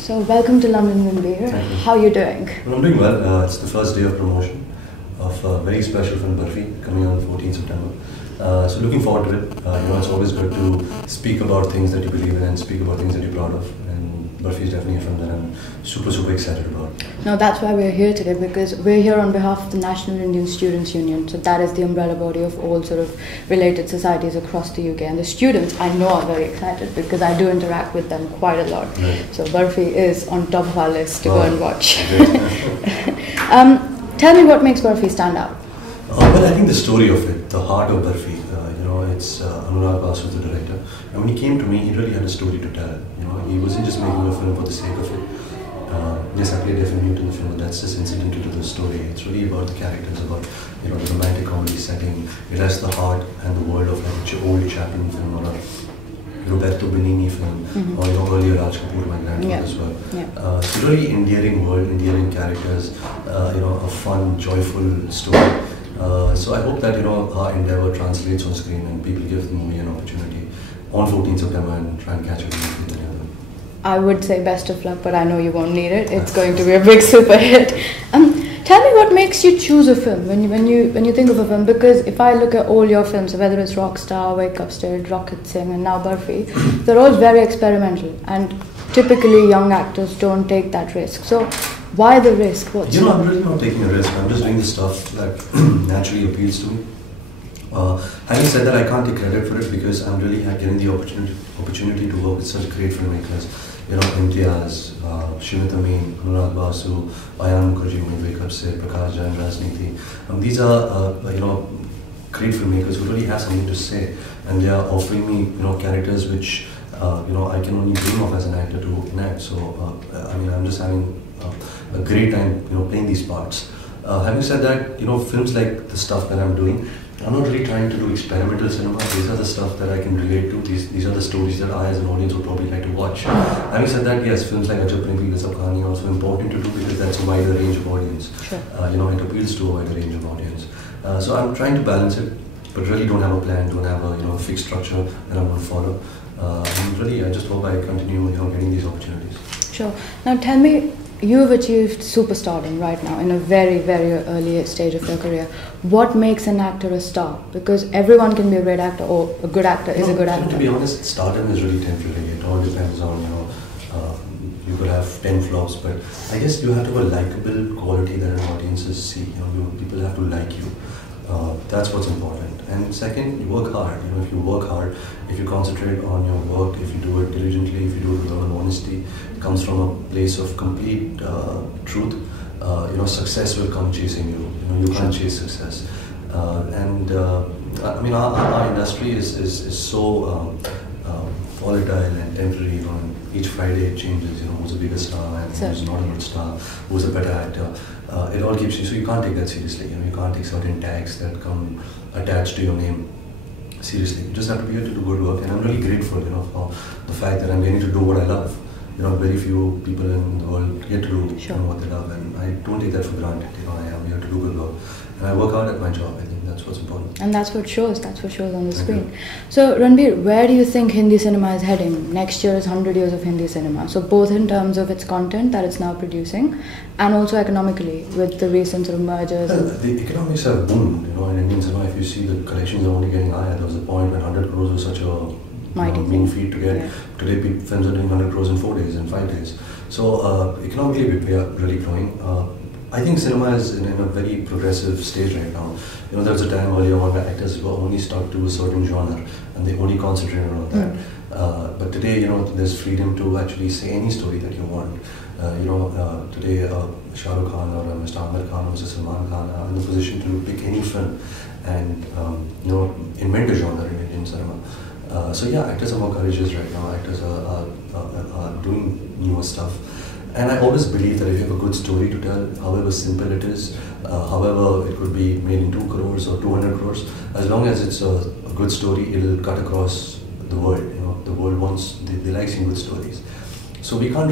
So welcome to London, Ranbir. How are you doing? Well, I'm doing well. It's the first day of promotion of a very special film, Barfi, coming on the 14th September. So looking forward to it. It's always good to speak about things that you believe in and speak about things that you're proud of. And Barfi is definitely a film that I'm super excited about. Now that's why we're here today, because we're here on behalf of the National Indian Students Union. So that is the umbrella body of all sort of related societies across the UK. And the students, I know, are very excited because I do interact with them quite a lot. Right. So Barfi is on top of our list to go and watch. Tell me what makes Barfi stand out. Well, I think the story of it, the heart of Barfi, it's Anurag Basu, the director. And when he came to me, he really had a story to tell. He wasn't just making a film for the sake of it. Yes, I played F and mute in the film, but that's just incidental to the story. It's really about the characters, about the romantic comedy setting. It has the heart and the world of like an old Chaplin film or a Roberto Benigni film, or earlier Raj Kapoor, my grandfather as well. Yeah. So really endearing world, endearing characters, a fun, joyful story. So I hope that our endeavor translates on screen and people give the movie an opportunity on 14th September and try and catch it. I would say best of luck, but I know you won't need it. It's going to be a big super hit. Tell me what makes you choose a film when you think of a film, because if I look at all your films, whether it's Rockstar, Wake Up State, Rocket Singh and now Barfi, they're all very experimental and typically young actors don't take that risk. So why the risk? I'm really not taking a risk. I'm just doing the stuff that naturally appeals to me. Having said that, I can't take credit for it because I'm really getting the opportunity to work with such great filmmakers. Imtiaz, Shimit Amin, Anurag Basu, Ayan Mukherjee, who Wake Up State, Prakash Jain, Rajniti. These are great filmmakers who really have something to say, and they are offering me characters which I can only dream of as an actor to enact. So I'm just having a great time playing these parts. Having said that, films like the stuff that I'm doing, I'm not really trying to do experimental cinema. These are the stuff that I can relate to. These are the stories that I as an audience would probably like to watch. Having said that, yes, films like Ajab Premji Gasab Kahani are also important to do because that's a wider range of audience. Sure. It appeals to a wider range of audience. So I'm trying to balance it, but really don't have a plan, don't have a fixed structure that I'm going to follow. I just hope I continue getting these opportunities. Sure. Now tell me, you've achieved superstardom right now in a very early stage of your career. What makes an actor a star? Because everyone can be a great actor, or a good actor is a good actor. To be honest, stardom is really temporary. It all depends on, you could have 10 flops, but I guess you have to have a likable quality that an audiences see. People have to like you. That's what's important. And second, you work hard. If you work hard, if you concentrate on your work, if you do it diligently, if you do it with all honesty, it comes from a place of complete truth. Success will come chasing you. You can't chase success. Our industry is so volatile and temporary. And each Friday it changes. Who's a bigger star and who's not a good star, who's a better actor. It all keeps you, so you can't take that seriously. You can't take certain tags that come attached to your name seriously. You just have to be able to do good work, and I'm really grateful, for the fact that I'm getting to do what I love. Very few people in the world get to do what they love, and I don't take that for granted. I am here to do good work, and I work hard at my job. I think that's what's important. And that's what shows. That's what shows on the screen. So Ranbir, where do you think Hindi cinema is heading? Next year is 100 years of Hindi cinema. So both in terms of its content that it's now producing, and also economically with the recent sort of mergers. The economics have boomed. In Indian cinema, if you see, the collections are only getting higher. There was a point when 100 crores was such a mean feat to get. Yeah. Today, films are doing 100 crores in 4 days, in 5 days. So economically, we are really growing. I think cinema is in a very progressive stage right now. There was a time earlier when the actors were only stuck to a certain genre and they only concentrated on that. But today, there's freedom to actually say any story that you want. Today, Shah Rukh Khan or Mr. Amir Khan or Mr. Salman Khan are in the position to pick any film and invent a genre in Indian cinema. Actors are more courageous right now. Actors are doing newer stuff. And I always believe that if you have a good story to tell, however simple it is, however it could be made in 2 crores or 200 crores, as long as it's a good story, it'll cut across the world. The world wants, they like seeing good stories. So we're not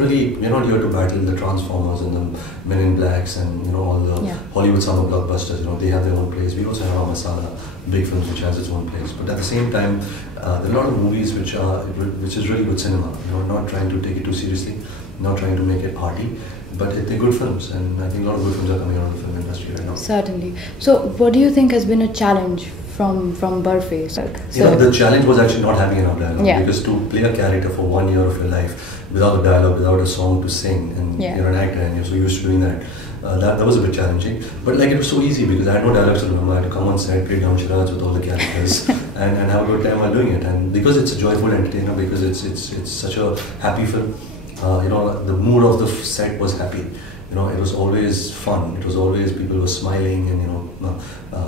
here to battle the Transformers and the Men in Blacks and all the Hollywood summer blockbusters. They have their own place. We also have our masala, big films which has its own place. But at the same time, there are a lot of movies which is really good cinema. Not trying to take it too seriously. not trying to make it arty, but they're good films, and I think a lot of good films are coming out of the film industry right now. Certainly. So, what do you think has been a challenge from Barfi? The challenge was actually not having enough dialogue. Yeah. Because to play a character for 1 year of your life without a dialogue, without a song to sing, and Yeah. you're an actor and you're so used to doing that, that was a bit challenging. But like, it was so easy because I had no dialogues to remember. I had to come on set, play down charades with all the characters, and have a good time while doing it. And because it's a joyful entertainer, because it's such a happy film, the mood of the set was happy. It was always fun. It was always, people were smiling, and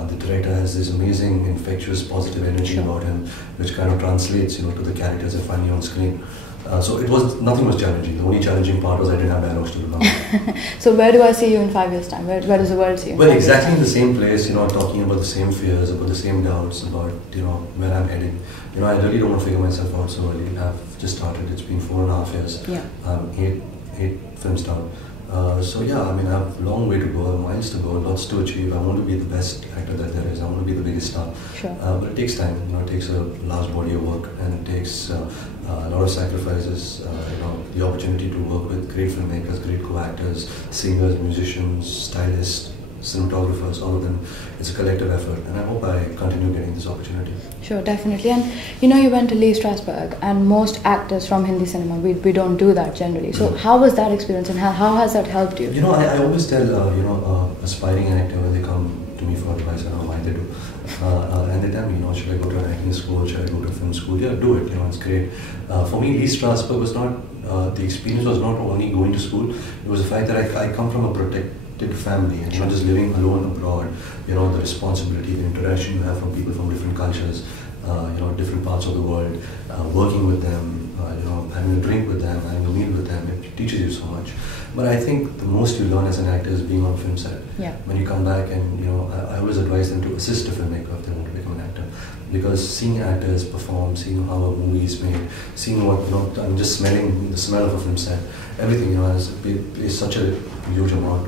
the director has this amazing, infectious, positive energy about him, which kind of translates, to the characters and funny on screen. So nothing was challenging. The only challenging part was I didn't have dialogues to remember. So where do I see you in 5 years' time? Where does the world see you? Well, exactly in the same place, talking about the same fears, about the same doubts, about, where I'm heading. I really don't want to figure myself out so early. I've just started. It's been 4.5 years. Yeah. Eight films down. So yeah, I have a long way to go, miles to go, lots to achieve. I want to be the best actor that there is. I want to be the biggest star. Sure. But it takes time. It takes a large body of work, and it takes a lot of sacrifices. The opportunity to work with great filmmakers, great co-actors, singers, musicians, stylists, cinematographers, all of them. It's a collective effort, and I hope I continue getting this opportunity. Sure, definitely. And you went to Lee Strasberg, and most actors from Hindi cinema, we don't do that generally. So how was that experience, and how has that helped you? I always tell aspiring actor when they come to me for advice, I don't know why they do, and they tell me, should I go to an acting school, should I go to a film school? Yeah, do it. It's great. For me, Lee Strasberg was not the experience was not only going to school. It was the fact that I come from a protected family, and just living alone abroad. The responsibility, the interaction you have from people from different cultures, different parts of the world, working with them, having a drink with them, having a meal with them, it teaches you so much. But I think the most you learn as an actor is being on a film set. Yeah. When you come back, and I always advise them to assist a filmmaker if they want to become an actor, because seeing actors perform, seeing how a movie is made, seeing what just smelling the smell of a film set, everything is such a huge amount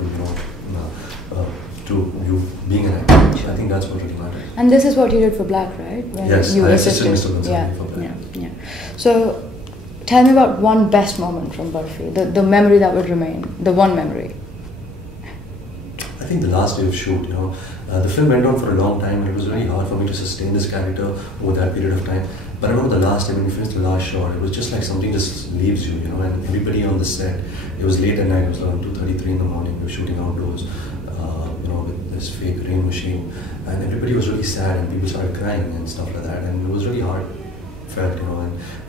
to you being an actor. Sure. I think that's what really matters. And this is what you did for Black, right? When yes, you I assisted Mr. Bansal for Black. Yeah. So, tell me about one best moment from Barfi, the memory that would remain, the one memory. I think the last day of shoot, the film went on for a long time, and it was very hard for me to sustain this character over that period of time. But I remember the last time when we finished the last shot, it was just like something just leaves you, and everybody on the set, it was late at night, it was around 2:30, 3 in the morning, we were shooting outdoors, with this fake rain machine, and everybody was really sad, and people started crying and stuff like that, and it was really hard felt,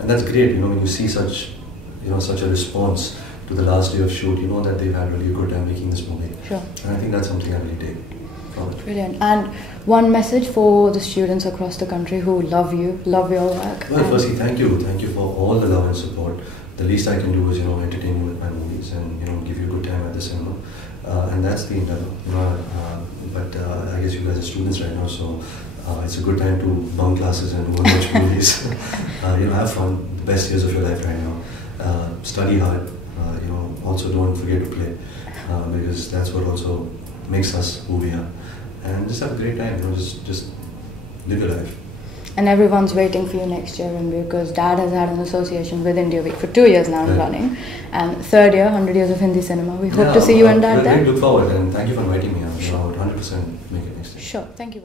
and that's great, when you see such a response to the last day of shoot, that they've had really a good time making this movie. Sure. And I think that's something I really take from it. Brilliant. And one message for the students across the country who love your work. Well, firstly, thank you for all the love and support. The least I can do is, entertain you with my movies and, give you a good time at the cinema. And that's the endeavor, but I guess you guys are students right now, so it's a good time to bunk classes and go and watch movies. Have fun, the best years of your life right now. Study hard, also don't forget to play, because that's what also makes us who we are. And just have a great time, just live your life. And everyone's waiting for you next year, Ranbir, because Dad has had an association with India Week for 2 years now running. And third year, 100 years of Hindi cinema. We hope to see you in that. I really look forward, and thank you for inviting me. I would 100% make it next year. Sure, thank you.